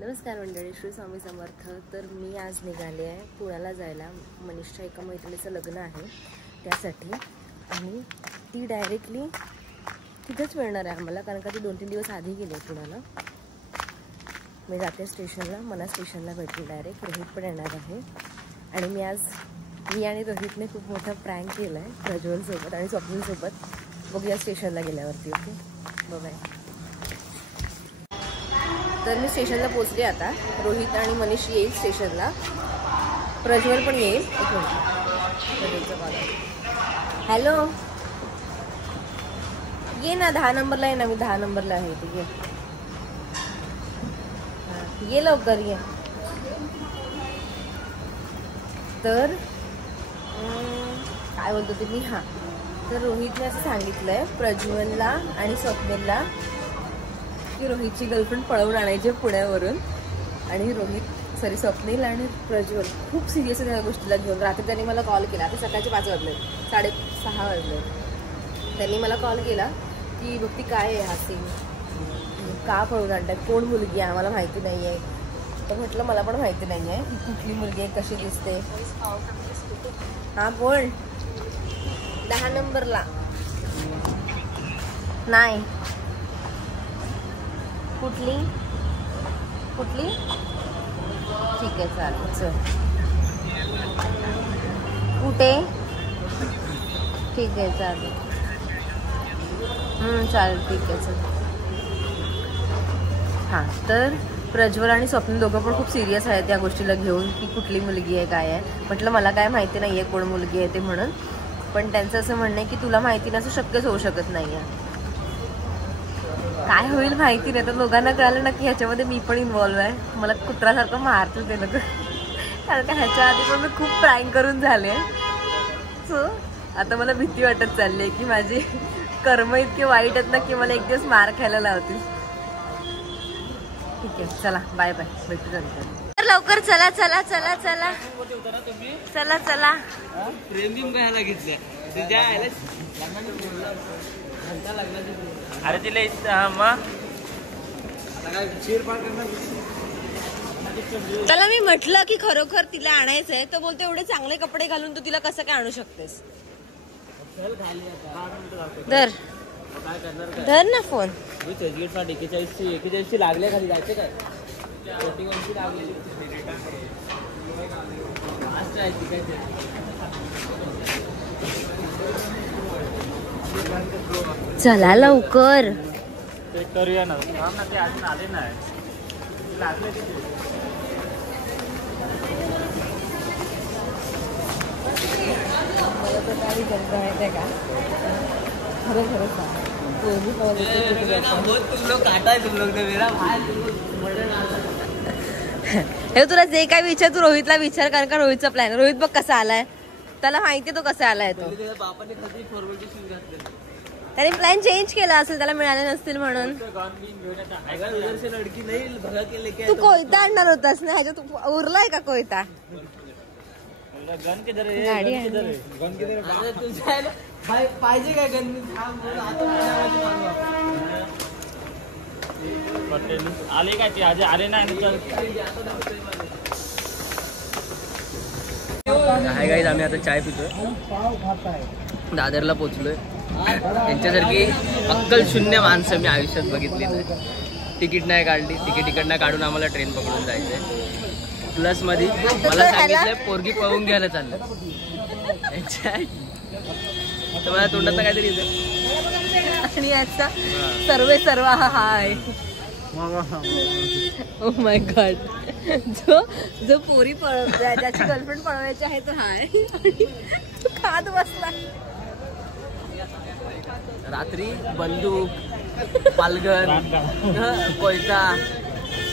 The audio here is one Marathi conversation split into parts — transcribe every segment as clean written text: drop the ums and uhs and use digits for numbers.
नमस्कार मंडळी, श्री स्वामी समर्थ. तर मी आज निघाले आहे पुण्याला जायला. मनीषच्या एका मैत्रिणीचं लग्न आहे त्यासाठी, आणि ती डायरेक्टली तिथंच मिळणार आहे आम्हाला, कारण का ती 2-3 दिवस आधी गेली आहे पुण्याला. मी जाते स्टेशनला, मला स्टेशनला भेटली डायरेक्ट. रोहित पण येणार आहे. आणि मी आणि रोहितने खूप मोठा प्रँक केला आहे प्रज्वलसोबत आणि स्वप्नीलसोबत. बघूया स्टेशनला गेल्यावरती. Okay, bye. तर मी स्टेशनला पोचले आता. रोहित आणि मनीष येईल स्टेशनला, प्रज्वल पण येईल. एक मिनिट, हॅलो, ये ना 10 नंबरला आहे ना, मी 10 नंबरला आहे. तू ये लवकर ये. तर काय बोलतो ते मी, हां, तर रोहितने असं सांगितलं आहे प्रज्वलला आणि स्वप्नीलला की रोहितची गर्लफ्रेंड पळवून आणायची पुण्यावरून. आणि स्वप्नील आणि प्रज्वल खूप सिरियस आहे त्या गोष्टीला घेऊन. रात्री त्यांनी मला कॉल केला. आता सकाळचे 5 वाजले, 6:30 वाजले. त्यांनी मला कॉल केला की बघती काय आहे हा सीन, का पळवून आणतात, कोण मुलगी आहे, आम्हाला माहिती नाही आहे. तर म्हटलं मला पण माहिती नाही आहे कुठली मुलगी आहे, कशी दिसते. हां बोल. 10 नंबरला नाही. कुठली ठीक आहे, चालेल. चल, कुठे? ठीक आहे, चालेल. चालेल, ठीक आहे, चल. हां, तर प्रज्वल आणि स्वप्नील दोघं पण खूप सिरियस आहेत या गोष्टीला घेऊन की कुठली मुलगी आहे, काय आहे. म्हटलं मला काय माहिती नाही आहे कोण मुलगी आहे ते म्हणून. पण त्यांचं असं म्हणणं आहे की तुला माहिती नसं शक्यच होऊ शकत नाही आहे. काय होईल माहिती नाही. तर लोकांना कळालं ना की ह्याच्यामध्ये मी पण इन्व्हॉल्व आहे. मला कुत्रासारखं मारतो ते लोक, कारण का ह्याच्या आधी पण मी खूप प्रँक करून झाले. सो आता मला भीती वाटत चालली आहे की माझी कर्म इतके वाईट आहेत ना की मला एक दिवस मार खायला लावतील. ठीक आहे, चला, बाय बाय, भेटू नंतर. लवकर चला चला चला चला चला चला. अरे तिला त्याला मी म्हटलं की खरोखर तिला आणायचं आहे, तर बोलतो एवढे चांगले कपडे घालून तू तिला कसं काय आणू शकतेस. धर ना फोन. 41 लागले खाली जायचे काय. चला लवकर. चेक करूया ना. ते अजून आले नाही. लागले तिथे. मला तर काही गरज आहे का खरं खरं सांग. हे तुला जे काय विचार तू रोहितला विचार, कारण का रोहितचा प्लॅन. रोहित बघ कसा आलाय, त्याला माहिती तो कसा आलाय. तो त्याने प्लॅन चेंज केला असेल, त्याला मिळाले नसतील म्हणून. तू कोयता आणणार होतास ना, ह्याच्यात उरलाय का कोयता. गाडी पाहिजे काय गन आले काय ते आज आले नाही. हाय गाईज, आम्ही आता चाय पितोय. दादरला पोचलोय. त्यांच्यासारखी अक्कल शून्य माणसं मी आयुष्यात बघितली नाही. तिकीट नाही काढली, तिकीट नाही काढून आम्हाला ट्रेन पकडून जायचंय. प्लस मध्ये मला सांगितलंय पोरगी पळवून घ्यायला चाललं. तर मला तोंडात काहीतरी येतं. आणि याचा सर्व हा आहे. Oh my God. जो पोरी पळवतो, ज्याची गर्लफ्रेंड पळवायची आहे तो हाय. तू खात बसला. रात्री बंदूक, पालगन, कोयता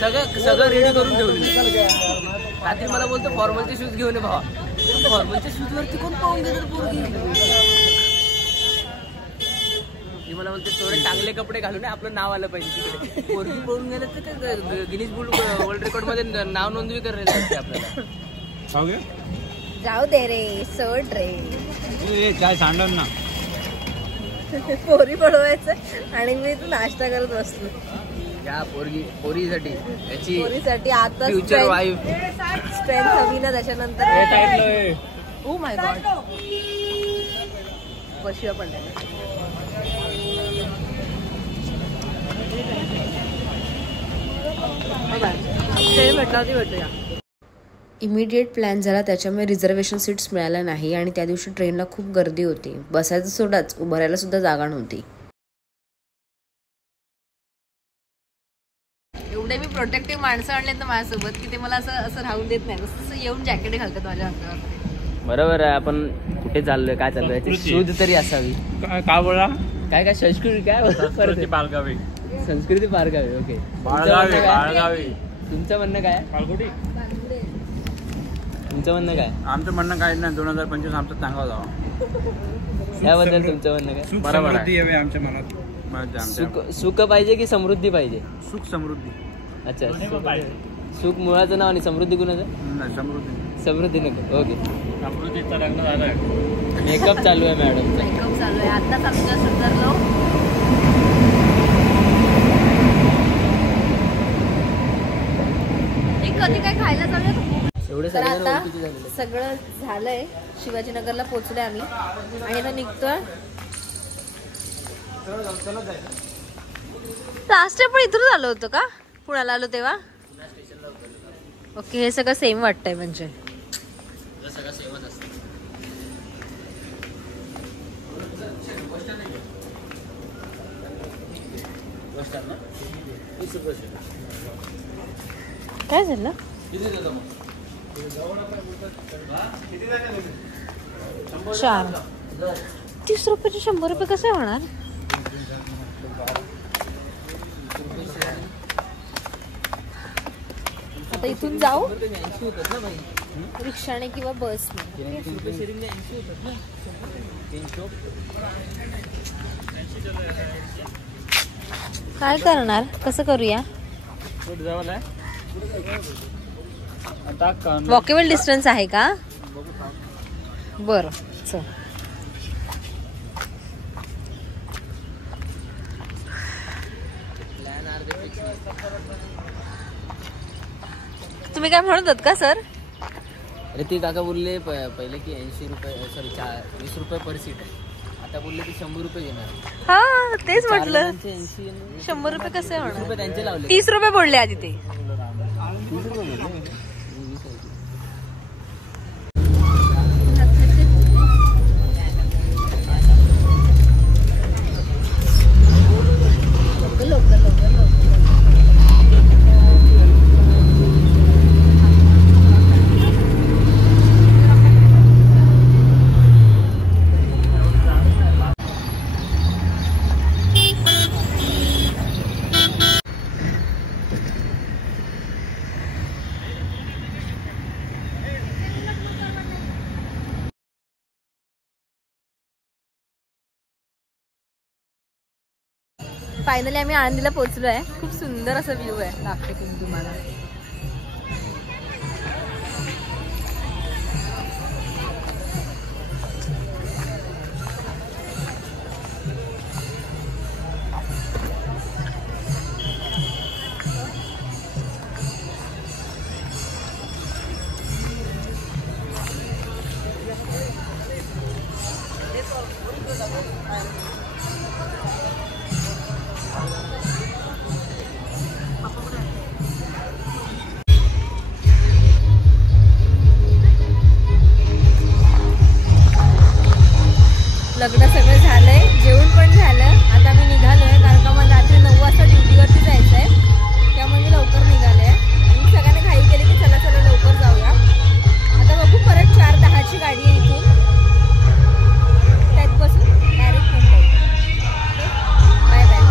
सगळं रेडी करून ठेवले. रात्री मला बोलतो फॉर्मलचे शूज घेऊन ये भावा. फॉर्मलच्या शूज वरती कोण पाहून घेतात पोरगी. मला बोलते थोडे चांगले कपडे घालून आपलं नाव आलं पाहिजे तिकडे. पोरगी पळून गेलं तर काय गिनीज बुक वर्ल्ड रेकॉर्ड मध्ये नाव नोंदणी करायला लागते आपल्याला. जाऊ दे रे, सोड रे. काय सांडव ना. पोरी पळवायचं आणि मी तू नाश्ता करत बसलो. या पोरीसाठी याची पोरीसाठी आता फ्युचर वाईफ स्ट्रेंथ हवी ना त्याच्यानंतर. ओ माय गॉड बशिया पण भेटला होती भेटूया. इमिडिएट प्लॅन झाला त्याच्यामुळे रिझर्वेशन सीट्स मिळाल्या नाही आणि त्या दिवशी ट्रेनला खूप गर्दी होती. बसायचं सोडाच उभं राहायला सुद्धा जागा नव्हती. एवढे मी प्रोटेक्टिव्ह माणसं आणलेत ना माझ्यासोबत की ते मला असं राहून देत नाही. असं येऊन जॅकेट घालतात माझ्या अंगावर. बरोबर आहे. आपण कुठे चाललोय काय चाललोय याची शोध तरी असावी. काय बोला काय संस्कृती काय संस्कृती बाळगावी. संस्कृती बाळगावी. ओके तुमचं म्हणणं काय? तुमचं म्हणणं काय? आमचं म्हणणं काय नाही. 2025 आमचं चांगला जावा त्याबद्दल तुमचं म्हणणं काय? बरोबर आहे आमच्या मनात. सुख पाहिजे की समृद्धी पाहिजे? सुख समृद्धी. अच्छा सुख मुळाचं नाव आणि समृद्धी कुणाचं? नाही समृद्धी. समृद्धी नको. ओके समृद्धीचं लग्न झालं. मेकअप चालू आहे मॅडम. मेकअप चालू आहे आताच आमच्या सुंदरलो. कधी काय खायला चालू तर आता सगळं झालंय. शिवाजीनगरला पोहोचलोय आम्ही आणि आता निघतोय. लास्ट टाइम पण इथूनच आलो होतो का पुण्याला आलो तेव्हा? ओके हे सगळं सेम वाटतंय म्हणजे. काय झालं? 30 रुपयाचे 100 रुपये कसे होणार? आता इथून जाऊ रिक्षाने किंवा बसने. काय करणार? कसं करूया? वॉकेबल डिस्टन्स आहे का? बरं चल. तुम्ही काय म्हणत होत का सर? अरे ते काका बोलले पहिले की 80 रुपये सॉरी 20 रुपये पर सीट आहे. आता बोलले की 100 रुपये घेणार. हा तेच म्हटलं 100 रुपये कसे होणार? त्यांचे लावले 30 रुपये बोलले आधी ते. फायनली आम्ही आळंदीला पोहोचलो आहे. खूप सुंदर असा व्ह्यू आहे. दाखवते की तुम्हाला. लग्न सगळं झालंय. जेवण पण झालं. आता मी निघालोय कारण का मला रात्री 9 वाजता ड्युटीवरती जायचंय. त्यामुळे मी लवकर निघाले आणि सगळ्यांनी घाई केली की चला चला लवकर जाऊया. आता बघू परत 4:10ची गाडी आहे इथून. त्यात बसून डायरेक्ट मुंबई. Bye bye.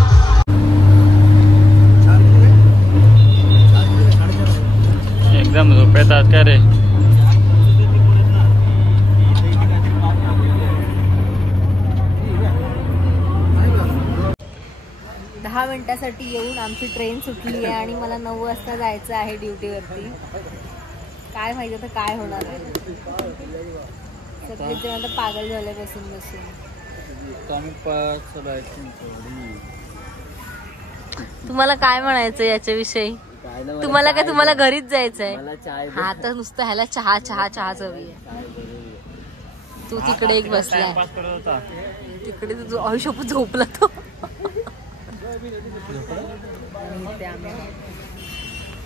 एकदम झोपेतात का रे? 10 मिनिटासाठी येऊन आमची ट्रेन सुटली आहे आणि मला 9 वाजता जायचं आहे ड्युटीवरती. काय माहिती आता काय होणार आहे. सगळेजण आता पागल झाले बसून बसून. तुम्हाला काय म्हणायचं याच्याविषयी? काय ना, तुम्हाला काय, तुम्हाला घरीच जायचंय? मला चाय हा तर नुसतं ह्याला चहा चहा चहाच हवी आहे. तू तिकडे एक बसलाय, तिकडे तुझं आयुष्यपूर झोपला तो.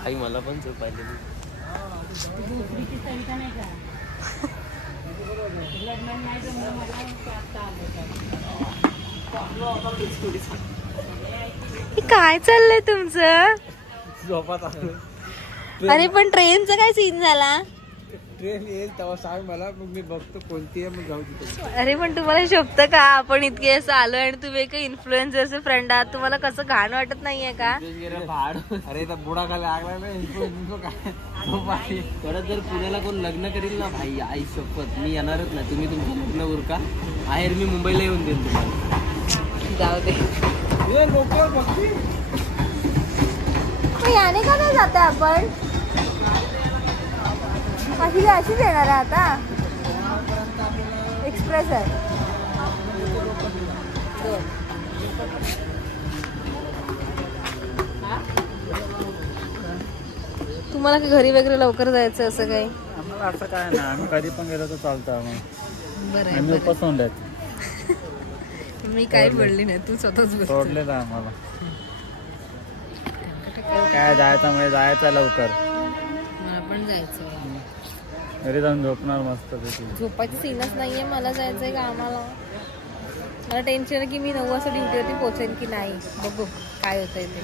आई मला पण झोपायला. काय चाललंय तुमचं? झोपात अरे पण ट्रेनचा काय सीन झाला? ट्रेन येईल तेव्हा सांग मला, मग मी बघतो कोणती आहे, मग जाऊ तिथे. अरे पण तुम्हाला शोभतं का? आपण इतके असं आलो आणि तुम्ही काही इन्फ्लुएन्सरचे फ्रेंड आहात, तुम्हाला कसं घाण वाटत नाहीये का? अरे तर बुडा खाली लागला नाही काय. परत जर पुण्याला कोण लग्न करेल ना भाई, आई शपथ मी येणारच नाही. तुम्ही तुमचं लग्न उरका, आहेर मी मुंबईला येऊन देईन तुम्हाला. जाऊ दे. लोक बघतील. याने का नाही जाते आपण? अशी अशीच येणार आहे आता. एक्सप्रेस आहे. तुम्हाला की घरी वगैरे लवकर जायचं असं काही? आम्हाला असं काय नाही, आम्ही कधी पण गेलो तर चालतं आम्हाला. बरं आम्ही आहे. उपास होऊन मी काही बोलली नाही, तू स्वतःच बोल. सोडलेलं आहे आम्हाला. काय जायचं म्हणजे जायचं लवकर, मला पण जायचं. घरी जाऊन झोपणार मस्त पैकी. झोपायची सीनच नाहीये, मला जायचंय कामाला. मला टेन्शन आहे की मी 9 वाजता ड्युटीवरती पोहोचेन की नाही. बघू काय होतंय ते.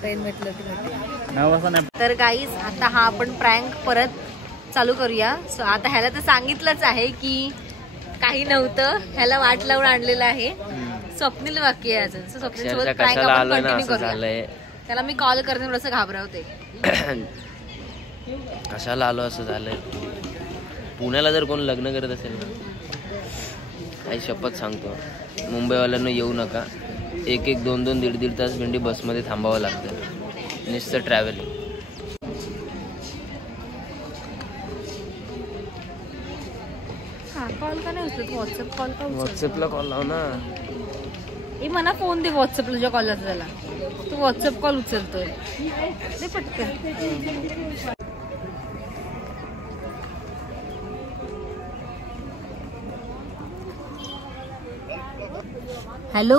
ट्रेन भेटलं की भेटलं. 9 वाजता नाही. तर गाईज आता हा आपण प्रँक परत चालू करूया. सो आता ह्याला तर सांगितलंच आहे की काही नव्हतं, ह्याला वाट लावून आणलेलं आहे. स्वप्नील बाकी आहे अजून. सो स्वप्नीलसोबत प्रँक आपण कंटिन्यू करूया. त्याला मी कॉल करते, थोडंसं घाबरवते. कशाला आलो असं झालंय. पुण्याला जर कोण लग्न करत असेल ना, काही शपथ सांगतो, मुंबईवाल्यांना येऊ नका. 1-1, 2-2, 1.5-1.5 तास भेंडी बसमध्ये थांबावं लागतं, नुसतं ट्रॅव्हलिंग. हा कॉल का नाही उचलत? व्हॉट्सअप कॉल का उचलत? व्हॉट्सअपला कॉल लाव ना. ए मला फोन दे व्हॉट्सअपला, तुझ्या कॉल जातो त्याला. तू व्हॉट्सअप कॉल उचलतोय दे पटकन. हॅलो.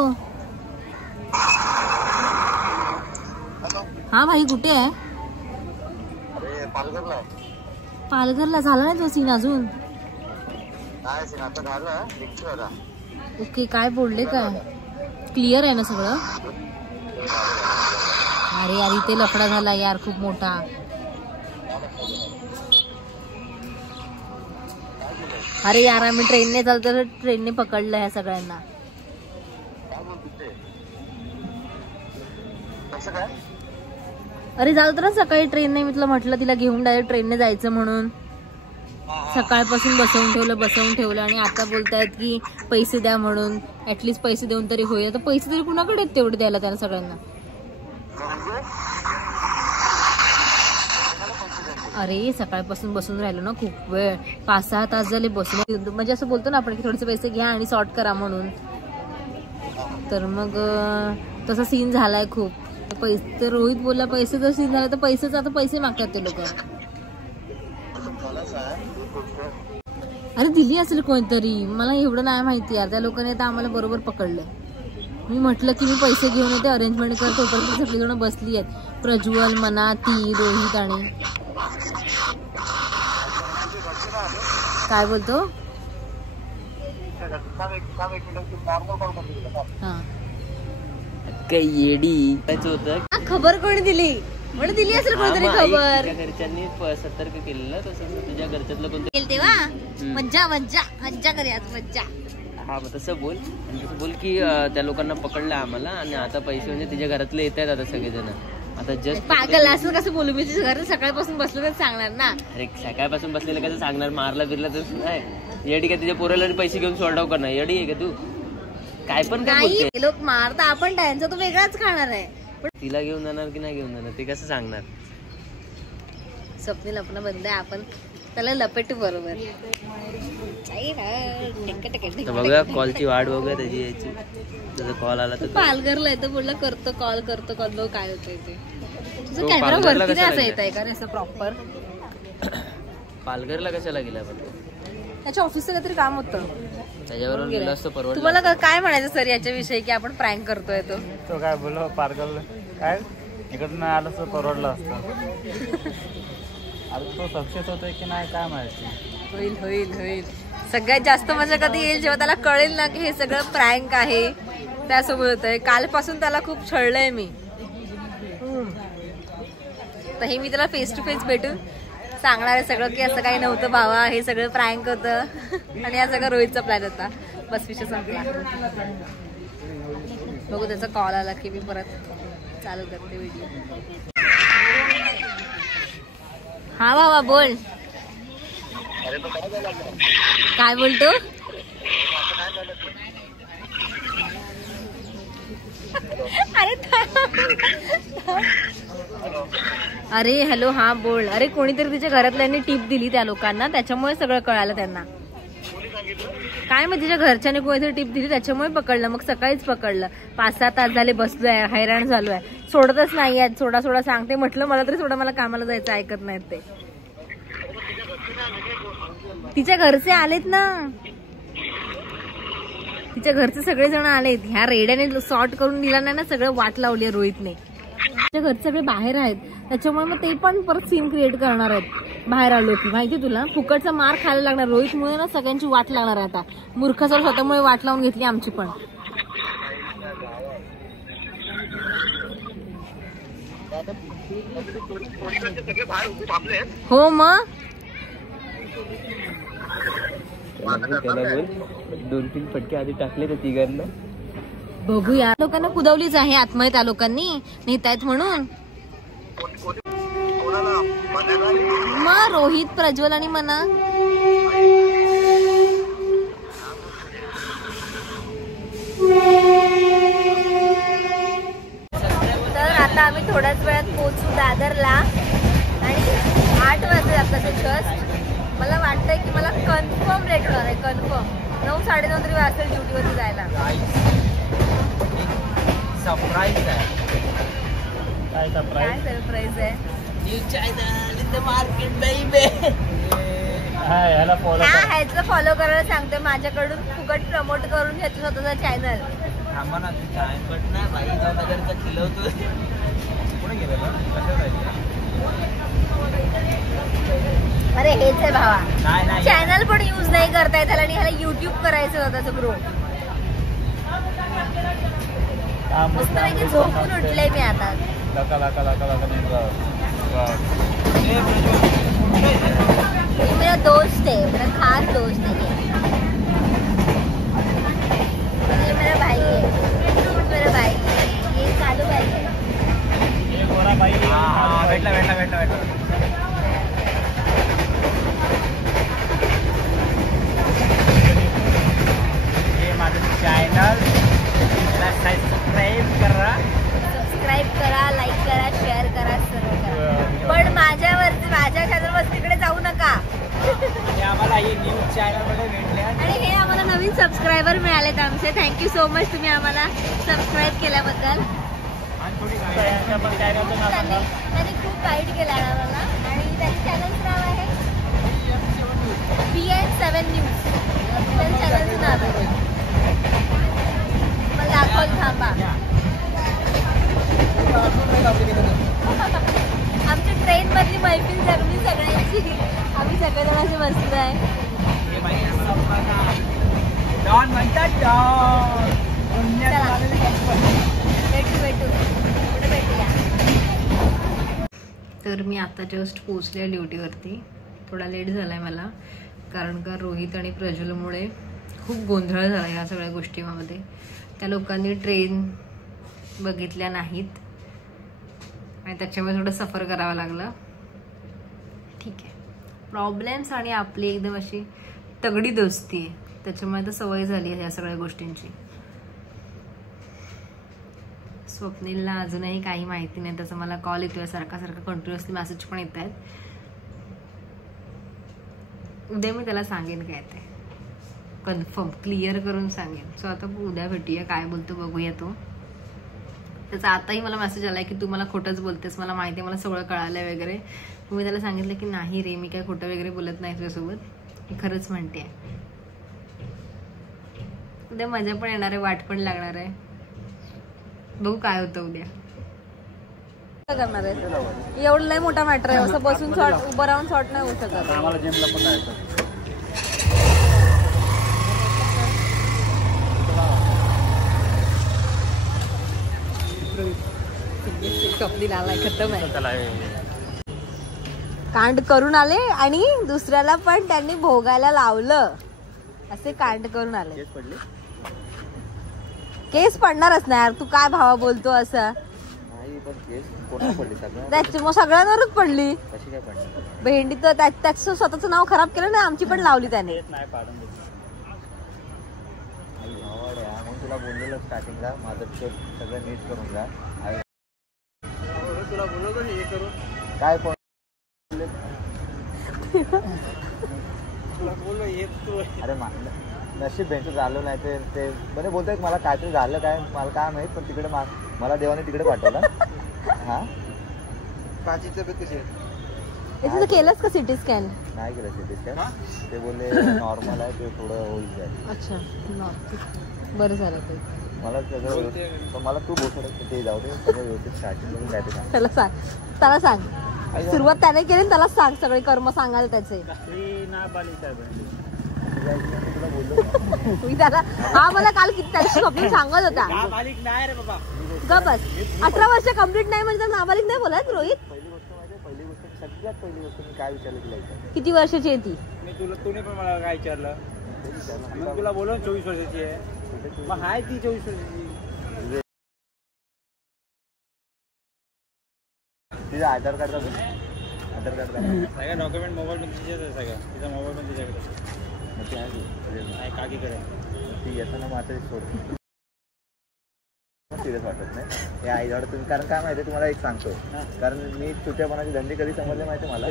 हा भाई कुठे आहे? पालघरला. झाला नाही तो सीन अजून? ओके. काय बोलले? काय क्लिअर आहे ना सगळं? अरे यार इथे लफडा झाला यार खूप मोठा. अरे यार आम्ही ट्रेनने चालतो तर ट्रेनने पकडलं ह्या सगळ्यांना. अरे जाऊ तर सकाळी ट्रेन नाही, मी तुला म्हटलं तिला घेऊन डायरेक्ट ट्रेनने जायचं म्हणून. सकाळपासून बसवून ठेवलं आणि आता बोलतायत की पैसे द्या म्हणून. ऍटलीस्ट पैसे देऊन तरी होईल. तर पैसे तरी कुणाकडे आहेत तेवढे द्यायला त्यांना सगळ्यांना? अरे सकाळपासून बसून राहिलो ना खूप वेळ, 5-6 तास झाले बसून. म्हणजे असं बोलतो ना आपण की थोडेसे पैसे घ्या आणि सॉर्ट करा म्हणून. तर मग तसा सीन झालाय खूप. पैसे तर रोहित बोलला पैसे जर सीन झाला तर पैसेच आता पैसे मागतात ते लोक. अरे दिली असेल कोणतरी, मला एवढं नाही माहिती यार. त्या लोकांनी आता आम्हाला बरोबर पकडलं. मी म्हटलं की मी पैसे घेऊन येते, अरेंजमेंट करतो. पण ती सगळी जण बसली आहेत. प्रज्वल, मना, ती, रोहित आणि काय बोलतो. हा काही येडी होतं. खबर कोणी दिली? म्हणजे दिली असेल कोणतरी खबर. घरच्यांनी सतर्क केलेलं. तसं तुझ्या घरच्यातलं कोणतं तेव्हा मज्जा मज्जा मज्जा करूया मज्जा. हा मग तसं बोल. आणि तसं बोल की त्या लोकांना पकडलं आम्हाला आणि आता पैसे म्हणजे तिच्या घरातले येत आहेत आता सगळेजण. आता जस्ट पागल असं कसं बोलू मी? तुझ्या घरात सकाळपासून बसलं तर सांगणार ना. अरे सकाळपासून बसलेलं कसं सांगणार? मारला बिरला तर नाही. येडी का तिच्या पोराला पैसे घेऊन सोडाव करणार? येडी आहे का तू? काय पण काय बोलते? लोक मारता, आपण त्यांचा तो वेगळाच खाणार आहे. पण तिला घेऊन जाणार की नाही घेऊन जाणार ते कसं सांगणार? स्वप्नील आपण बंद आहे. आपण त्याला लपेटू बरोबर. बघूया कॉलची वाट बघूया त्याची यायची. जसं कॉल आला तर पालघरला येतो बोलला करतो कॉल बघ काय होतंय ते. तुझं कॅमेरा वरती नाही असं येत आहे का रे असं प्रॉपर? पालघरला कशाला गेला पण? त्याच्या ऑफिसचं काहीतरी काम होतं त्याच्याबरोबर गेला असतो परवडलं. तुम्हाला काय म्हणायचं सर याच्याविषयी की आपण प्रँक करतोय तो काय बोललो पालघरला काय इकडनं आलं तर परवडलं असतं. आता तो सक्सेस होतोय की नाही काय माहिती. होईल होईल होईल. सगळ्यात जास्त मजा कधी येईल जेव्हा त्याला कळेल ना की हे सगळं प्रँक आहे. त्यासोबत होतंय. कालपासून त्याला खूप छळलंय मी. तर हे मी त्याला फेस टू फेस भेटून सांगणार आहे सगळं की असं काही नव्हतं भावा, हे सगळं प्रँक होतं आणि हा सगळं रोहितचा प्लॅन होता. बस विषय संपला. बघू त्याचा कॉल आला की मी परत चालू करते व्हिडिओ. हा भावा बोल. काय बोलतो? अरे हॅलो हा बोल. अरे कोणीतरी तिच्या घरातल्यांनी टिप दिली त्या लोकांना, त्याच्यामुळे सगळं कळालं त्यांना. काय मग तिच्या घरच्याने कोणीतरी टिप दिली त्याच्यामुळे पकडलं. मग सकाळीच पकडलं. 5-6 तास झाले बसलोय, हैराण झालोय. सोडतच नाही आहेत. सोडा सोडा सांगते म्हटलं मला तरी सोडा, मला कामाला जायचं, ऐकत नाहीत ते. तिच्या घरचे आलेत ना, तिच्या घरचे सगळेजण आलेत. ह्या रेड्याने सॉर्ट करून दिला नाही ना, सगळं वाट लावली रोहितने. तिच्या घरचे सगळे बाहेर आहेत त्याच्यामुळे मग ते पण परत सीन क्रिएट करणार आहेत. बाहेर आलो की माहिती तुला फुकटचा मार खायला लागणार. रोहितमुळे ना सगळ्यांची वाट लागणार आहे आता. मूर्खासोड स्वतःमुळे वाट लावून घेतली आमची पण. हो मग 2-3 फटके आधी टाकले त्या तिघांना. बघूया. लोकांना कुदवलीच आहे आत्महत्या त्या लोकांनी नेत आहेत म्हणून. मग रोहित, प्रज्वल आणि मना. तर आता आम्ही थोड्याच वेळात पोहोचू दादरला आणि 8 वाजले आपल्याला जस्ट. मला वाटतंय की मला कन्फर्म लेट होणार आहे. कन्फर्म 9-9:30 तरी वाजतील ड्युटीवरती जायला. सरप्राईज आहे. काय काय सरप्राईज आहे? New channel in the market baby. ह्याला फॉलो ह्याचं फॉलो करायला सांगते. माझ्याकडून फुकट प्रमोट करून घेतो स्वतःचा चॅनल. थांबा ना तू चॅनल ना भाई नगरचा खिलवतो. कुठे गेलेलं कसं जायचं? अरे हेच आहे भावा. नाही चॅनल पण यूज नाही करता येत आणि ह्याला युट्यूब करायचं होतं ग्रो. मस्तपैकी झोपून उठले मी आता. ये मेरा दोस्त है, मेरा खास दोस्त है. ये मेरा भाई है, मेरा भाई. ये कालू भाई है. भेटला माझं चॅनल सबस्क्राईब करा, लाईक करा, शेअर करा, सर्व करा. पण माझ्या चॅनलवर तिकडे जाऊ नका. आम्हाला हे न्यूज चॅनल मध्ये भेटले आणि हे आम्हाला नवीन सबस्क्रायबर मिळालेत आमचे. थँक्यू सो मच तुम्ही आम्हाला सबस्क्राईब केल्याबद्दल. त्यांनी खूप गाईड केला आम्हाला आणि त्याचं चॅनलचं नाव आहे BN7 न्यूज. त्याचं चॅनलचं नाव आहे. मला दाखवत थांबा. आमच्या ट्रेन मधली मैफिल जगली सगळ्यांची. आम्ही सगळेजण असे बसलो आहे. भेटू कुठे भेटूया. तर मी आता जस्ट पोहोचले ड्युटीवरती. थोडा लेट झालाय मला कारण का रोहित आणि प्रज्वलमुळे खूप गोंधळ झाला या सगळ्या गोष्टींमध्ये. त्या लोकांनी ट्रेन बघितल्या नाहीत आणि त्याच्यामुळे थोडं सफर करावं लागलं. ठीक आहे. प्रॉब्लेम्स आणि आपली एकदम अशी तगडी दोस्ती आहे त्याच्यामुळे तर सवय झाली आहे या सगळ्या गोष्टींची. स्वप्नीलला अजूनही काही माहिती नाही. त्याचा मला कॉल येतोय सारखा कंटिन्युअसली मेसेज पण येत आहेत. उद्या मी त्याला सांगेन काय ते कन्फर्म क्लिअर करून सांगेन. सो आता उद्या भेटूया, काय बोलतो बघूया तो. त्याचा आताही मला मेसेज आलाय की तू मला खोटंच बोलतेस, मला माहिती आहे, मला सगळं कळालंय वगैरे. मी त्याला सांगितलं की नाही रे, मी काय खोटं वगैरे बोलत नाही तुझ्यासोबत, मी खरंच म्हणते. उद्या मजा पण येणार आहे, वाट पण लागणार आहे. बघू काय होतं उद्या. करणार आहे एवढं लय मोठा मॅटर आहे, असं बसून शॉट उभं राहून शॉट नाही होऊ शकत. आम्हाला जिमला पण जायचं. कपली लालाय खतम आहे. कांड करून आले आणि दुसऱ्याला पण त्यांनी भोगायला लावलं. असे कांड करून आले. केस पडणारच नाही यार, तू काय भावा बोलतो असं. मग सगळ्यांवरच पडली भेंडी. तर त्याचं स्वतःच नाव खराब केलं ना, आमची पण लावली त्याने. तुला बोललेलं स्टार्टिंगला माझं सगळं नीट करून जा. तुला बोललो हे करून काय पण अरे नशीब भेटू झालं नाही ते बरे बोलतोय मला काहीतरी झालं काय मला काय माहित, पण तिकडे मला देवाने तिकडे पाठवलं. हा काचीचं कशी तुझं केलंस का सिटी स्कॅन? नाही केलं सिटी स्कॅन. ते बोलले नॉर्मल आहे, ते थोडं होईल जाईल. अच्छा बरं झालं ते. मला सगळं मला तू बोलतो ते जाऊ दे, सगळं व्यवस्थित स्टार्टिंग काय ते सांग. त्याला सांग सुरुवात त्याने केली, त्याला सांग सगळे कर्म सांगायला त्याचे. मी त्याला हा मला काल किती त्याची स्वप्न सांगत होता. बस 18 वर्ष कम्प्लीट नाही म्हणजे नाबालिक नाही बोलत रोहित. पहिली गोष्ट सगळ्यात पहिली गोष्ट मी काय विचारलं तुला, किती वर्षाची आहे ती? मी तूने पण मला काय विचारलं, तुला बोललो 24 वर्षाची आहे. मग हाय ती 24 वर्षाची. तिचा आधार कार्ड सगळ्या डॉक्युमेंट मोबाईल पण तिच्याच आहे, सगळ्या तिचा मोबाईल पण तिच्याकडे काकीकडे. ती येताना मात्र सोड सिरियस वाटत नाही हे आईजवळ तुम्ही. कारण काय माहिती तुम्हाला एक सांगतो, कारण मी चुट्यापणाची धंदे कधी समजले माहिती मला.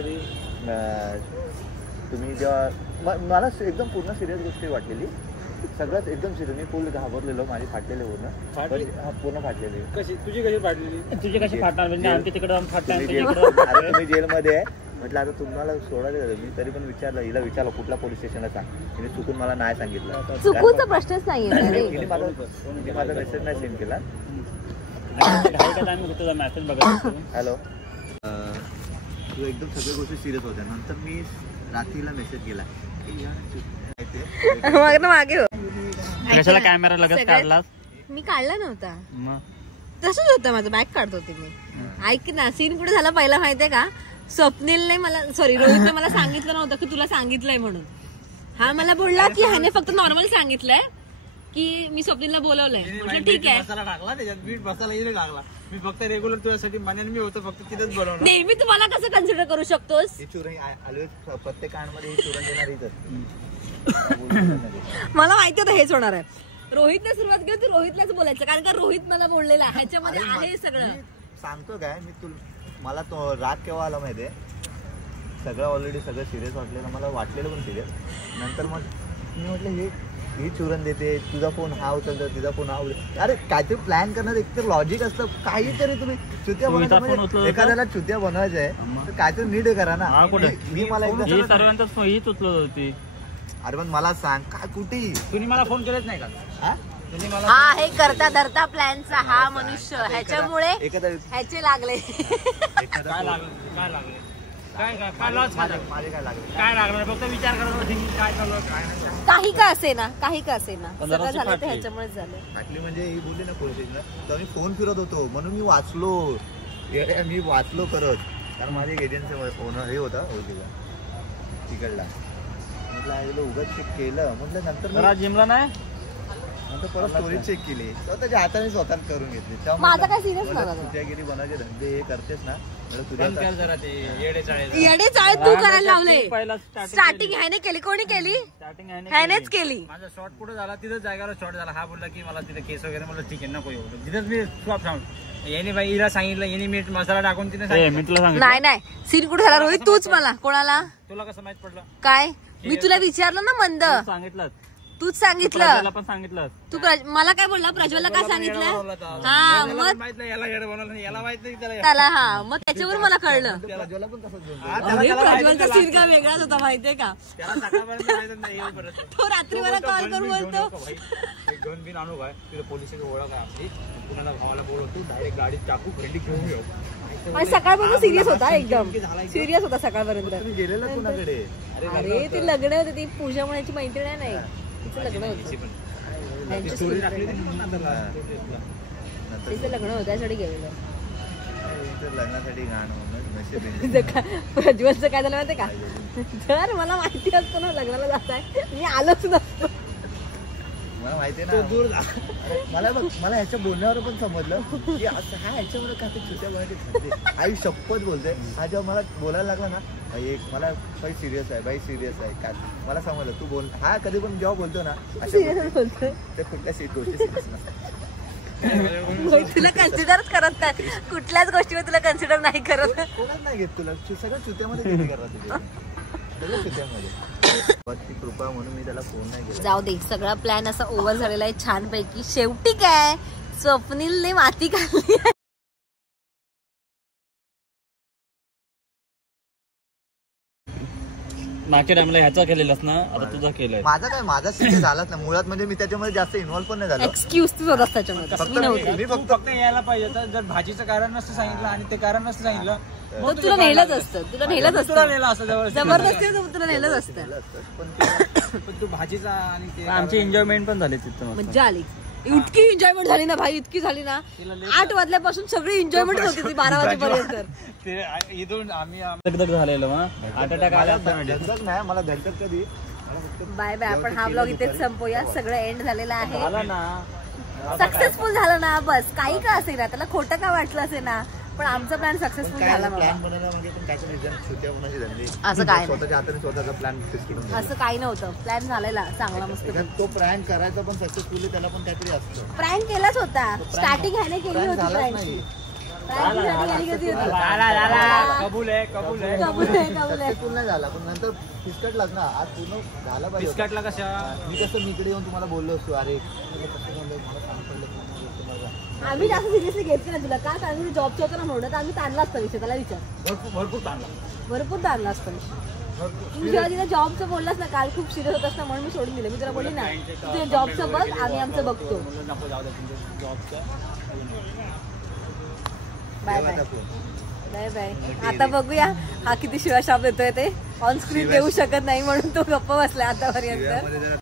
तुम्ही जेव्हा मला एकदम पूर्ण सिरियस गोष्टी वाटलेली, सगळ्यात एकदम सिरियस. मी फुल घाबरलेलो, माझी फाटलेले पूर्ण फाटलेली. कशी तुझी कशी फाटलेली? तुझी कशी फाटणार म्हणजे आमची तिकडे अरे तुम्ही जेलमध्ये आहे म्हटलं, आता तुम्हाला सोडायला मी तरी पण विचारलं, हिला विचारलं कुठल्या पोलीस स्टेशनला सांग. तिने चुकून मला नाही सांगितलं. चुकूनचा प्रश्नच नाही. माझा मेसेज नाही सेंड केला. हॅलो तू एकदम सगळ्या गोष्टी सिरियस होत्या. नंतर मी रात्रीला मेसेज केला मागे कशाला कॅमेरा लगेच काढला? मी काढला नव्हता, तसंच होतं माझं. बॅग काढत होते मी. ऐक ना, सीन कुठे झाला पहिला माहितीये का? स्वप्नीलने मला रोहितने मला सांगितलं नव्हतं की तुला सांगितलंय म्हणून. हा मला बोलला की ह्याने फक्त नॉर्मल सांगितलंय की मी स्वप्नीलला बोलवलंय. म्हटलं ठीक आहे. मसाला टाकला त्याच्यात, बीट मसाला इथे टाकला. मी फक्त रेग्युलर तुझ्यासाठी मानेन, मी होतो फक्त तिथेच बोलवणार. नेहमी तुम्हाला कसं कन्सिडर करू शकतोस? प्रत्येक कांडमध्ये चुरण देणार. मला माहिती होतं हेच होणार आहे. रोहितने सुरुवात केली, तू रोहितलाच बोलायचं, कारण का रोहित मला बोललेला ह्याच्यामध्ये आहे सगळं. सांगतो काय मी मला तो राग केव्हा आला माहितीये, सगळं ऑलरेडी सगळं सिरियस वाटलेलं, मला वाटलेलं पण सिरियस. नंतर मग मी म्हटलं ही चुरण देते, तुझा फोन हा उचलतो, तिचा फोन हा उचलतो. अरे काहीतरी प्लॅन करणार एकतर लॉजिक असतं. काहीतरी तुम्ही चुत्या बनवायचं, एखाद्याला चुत्या बनवायचं आहे तर काहीतरी नीट करा ना. मी मला सर्वांचाच हीच उचलत होती. अरे पण मला सांग काय कुठे तुम्ही मला फोन केलाच नाही का? हा हे करता धरता प्लॅनचा हा मनुष्य, ह्याच्यामुळे ह्याचे लागले. काय लागले काय लॉस काय लागणार? फक्त विचार करत काय चालू काही का असे ना सगळं झालं ते ह्याच्यामुळेच झालं. ऍक्च्युली म्हणजे ही बोलली ना पोलीस तर मी फोन फिरत होतो म्हणून मी वाचलो करत. कारण माझी एक एजन्सी ओनर हे होता तिकडला. म्हटलं उगाच चेक केलं, म्हटलं नंतर जिमला नाही, नंतर परत स्टोरी चेक केली, स्वतःच्या हाताने स्वतः करून घेतली. माझा काय सिरियस नव्हता. चुत्यागिरी बनायचे धंदे हे करतेस ना, येडे चाळे तू करायला लावले. स्टार्टिंग ह्याने केली. कोणी केली? ह्यानेच केली. माझा शॉर्ट पुढे झाला, तिथेच जागेवर शॉर्ट झाला. हा बोलला की मला तिथे केस वगैरे, मला ठीक आहे नको एवढं. तिथेच मी स्टॉप सांगतो. याने बाई हिला सांगितलं, याने मीठ मसाला टाकून तिने सांगितलं. नाही सीन कुठे झाला रोहित? तूच मला. कोणाला? तुला कसं माहित पडलं? काय मी तुला विचारलं ना मंद, सांगितलं तूच सांगितलं. पण सांगितलं तू मला काय बोलला, प्रज्वलला काय सांगितलं? हा मग माहित नाही याला येडं बनवलं, याला माहित नाही त्याला त्याला, हा मग त्याच्यावर मला कळलं. प्रज्वलला पण तसंच बोलतो. अरे प्रज्वलचा सीन काय वेगळाच होता माहितीये का? त्याला सकाळपर्यंत माहितच नाही येऊ परत. तो रात्री मला कॉल करून बोलतो, एक दोन बिन आणू काय तिथे पोलिसाची ओळख आहे आपली, कुणाला भावाला बोलवतो डायरेक्ट गाडी चाकू खंडी घेऊन येऊ. आणि सकाळपर्यंत सिरियस होता, एकदम सिरियस होता सकाळपर्यंत. तुम्ही गेलेला कुणाकडे? अरे ते लग्न होते, ती पूजा म्हणायची मैत्रीण आहे नाही, तिचं लग्न होतं. त्यांची स्टोरी टाकली होती ना नंतरला. तिचं लग्न होतं त्यासाठी गेलेलं. लग्नासाठी गाणं प्रज्वलचं काय झालं माहितीये का? जर मला माहिती असतं ना लग्नाला जात आहे, मी आलोच नसतो. मला माहितीये ना, मला ह्याच्या बोलण्यावर पण समजलं की आता हा ह्याच्यावर का ते छोट्या मुलाची आई शपथ बोलते. हा जेव्हा मला बोलायला लागला ना, एक मला बाई सिरियस आहे, बाई सिरियस आहे काय, मला समजलं तू बोल. हा कधी पण जेव्हा बोलतो ना अशा बोलतोय ते कुठल्या गोष्टी सिरियस नसतात. तुला कन्सिडरच करत नाही, कुठल्याच गोष्टीवर तुला कन्सिडर नाही करत. कोणाच नाही घेत तुला, सगळं चुत्यामध्ये किती करतात तुझे, सगळं चुत्यामध्ये. ती कृपा म्हणून मी त्याला फोन नाही केला. जाऊ दे, सगळा प्लॅन असा ओव्हर झालेला आहे छानपैकी. शेवटी काय स्वप्नीलने माती खाल्ली. मागच्या टाइमला ह्याचा केलेलास ना, आता तुझा केलाय. माझा काय, माझा सिरियस झालाच ना मुळात, म्हणजे मी त्याच्यामध्ये जास्त इन्व्हॉल्व पण नाही झालो. एक्सक्यूज तू होतास त्याच्यामध्ये, मी नव्हते. मी फक्त यायला पाहिजे होतं. जर भाजीचं कारण नसतं सांगितलं आणि ते कारण नसतं सांगितलं, मग तुला नेलंच असतं, तुला नेलंच तुला असतं, नेलं असं जबरदस्ती तुला नेलंच असतं. पण तू भाजीचा आणि ते आमची एन्जॉयमेंट पण झाली तिथं. मजा आली, इतकी एन्जॉयमेंट झाली ना भाई, इतकी झाली ना. 8 वाजल्यापासून सगळी एन्जॉयमेंट होती ती 12 वाजेपर्यंत. ते इथून आम्ही दगदग झालेलं मग हार्ट अटॅक आला. धगधग नाही मला, धगधग कधी. बाय बाय, आपण हा ब्लॉग इथेच संपवूया. सगळं एंड झालेलं आहे, झाला ना, सक्सेसफुल झालं ना, बस. काही का असेल ना, त्याला खोटं का वाटलं असेल ना, पण आमचा प्लॅन सक्सेसफुल झाला. प्लॅन बनवण्यामागे पण काहीतरी रिझन छोट्या मुलाची झाली. असं काय स्वतःच्या हाताने स्वतःचा प्लॅन फिक्स करून असं काही नव्हतं, प्लॅन झालेला चांगला मस्त. तो प्रँक करायचा पण सक्सेसफुली त्याला पण काहीतरी असतं. प्रँक केलाच होता, स्टार्टिंग ह्याने केली होती. झालाच प्रँक नाही. कबूल आहे, कबूल आहे. सक्सेसफुल नाही झाला, पण नंतर फिस्कटलाच ना. आज पूर्ण झाला पाहिजे. बिस्कटला कशा मी कसं इकडे येऊन तुम्हाला बोललो असतो, अरे आम्ही जास्त सिरियसली घेतलं ना तुला, का कारण की जॉबचं होतं ना म्हणून, तर आम्ही ताणला असता विषय. त्याला विचार, भरपूर चांगला, भरपूर ताणला असता. तू जेव्हा तिला जॉबचं बोललास ना काल, खूप सिरियस होत असता म्हणून मी सोडून दिलं. मी तुला बोलली ना, तुझ्या जॉबचं बघ, आम्ही आमचं बघतो. Bye bye bye bye. आता बघूया हा किती शिवाशाप देतोय ते. ऑन स्क्रीन देऊ शकत नाही म्हणून तो गप्प बसलाय आतापर्यंत.